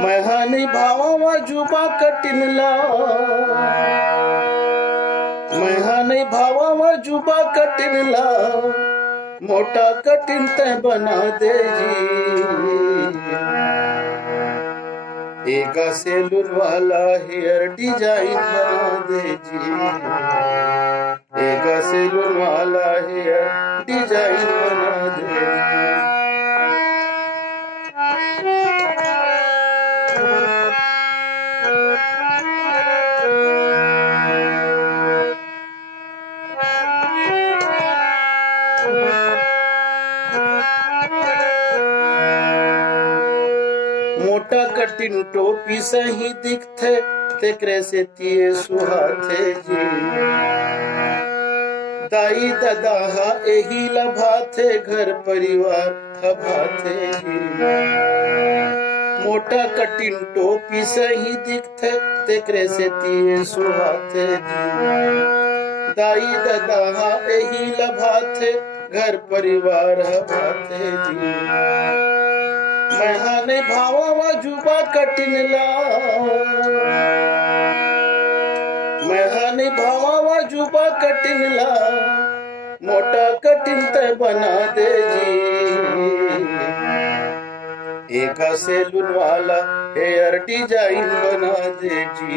मैहानी भावा जुबा कटिनला, मैहानी भावा जुबा कटिनला, मोटा कटिन तय बना दे जी। एका सैलून वाला हेयर डिजाइन बना दे जी। एका सैलून वाला हेयर डिजाइन बना दे जी। मोटा कटिन टोपी सही दिखथे, तेकरे से तिये सुहाथे जी। दाई दादा हा एही लभाथे, घर परिवार हभाथे जी। मोटा कटिन टोपी सही दिखथे, तेकरे से तिये सुहाथे जी। दाई दादा हा एही लभाथे, घर परिवार हभाथे जी। मैहाने भावा जुबा कटिनला, मैहाने भावा जुबा कटिनला, मोटा कटिन तय बना दे जी। एका सैलून वाला हेयर डिजाइन बना दे जी।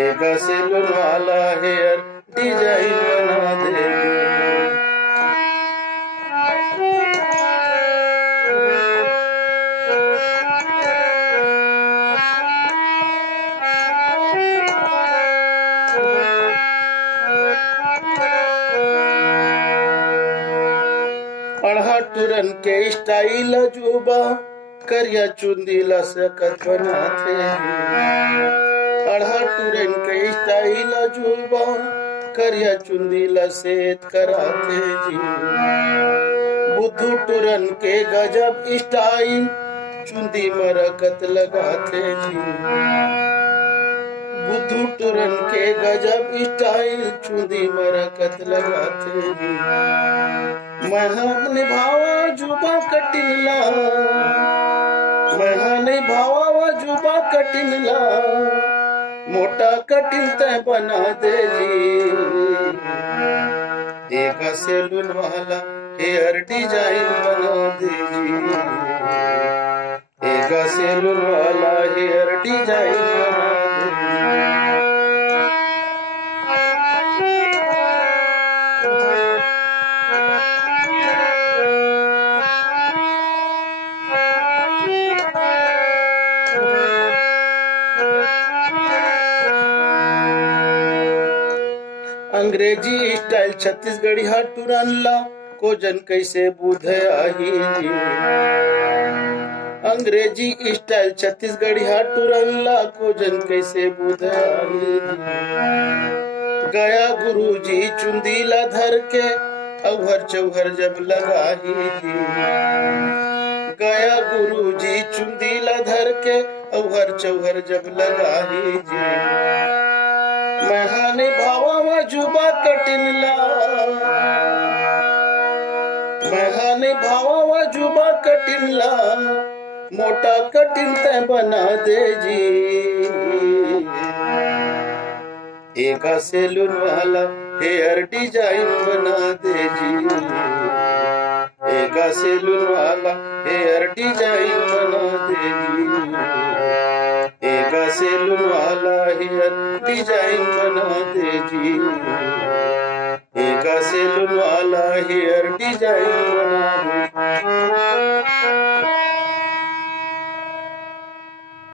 एका सैलून वाला हेयर डिजाइन बना दे जी। अढ़ा टुरन के स्टाइल जुबा, करिया चुंदीला सकत बनाथे। अढ़ा टुरन के स्टाइल जुबा, करिया चुंदीला सेत कराथे जी। बुद्धू टुरन के गजब स्टाइल, चुंदी मरकत लगाथे जी। बुद्धू टुरन के गजब स्टाइल, चुंदी मरकत लगाथे जी। मैहाने भावा जुबा कटिनला, मैहाने भावा जुबा कटिनला, मोटा कटिन तय बना दे जी। एका सैलून वाला हेयर डिजाइन बना दे जी। एका सैलून वाला हेयर डिजाइन बना दे जी। अंग्रेजी स्टाइल छत्तीसगढ़ी टुरनला, को जन कैसे बुध आही जी। अंग्रेजी स्टाइल छत्तीसगढ़ी टुरनला, को जन कैसे बुध आही जी। गया गुरुजी चुंदीला धर के, अवहर चौहर जब लगाही जी। गया गुरुजी चुंदीला धर के, अवहर चौहर जब लगाही जी। मैहाने भावा जुबा कटिनला, मैहाने भावा जुबा कटिनला, मोटा कटिन तय बना दे जी। एका सैलून वाला हेयर डिजाइन बना दे जी। एका सैलून वाला हेयर डिजाइन बना दे जी। एका सैलून वाला हेयर डिजाइन बना दे जी। एका सैलून वाला हेयर डिजाइन बना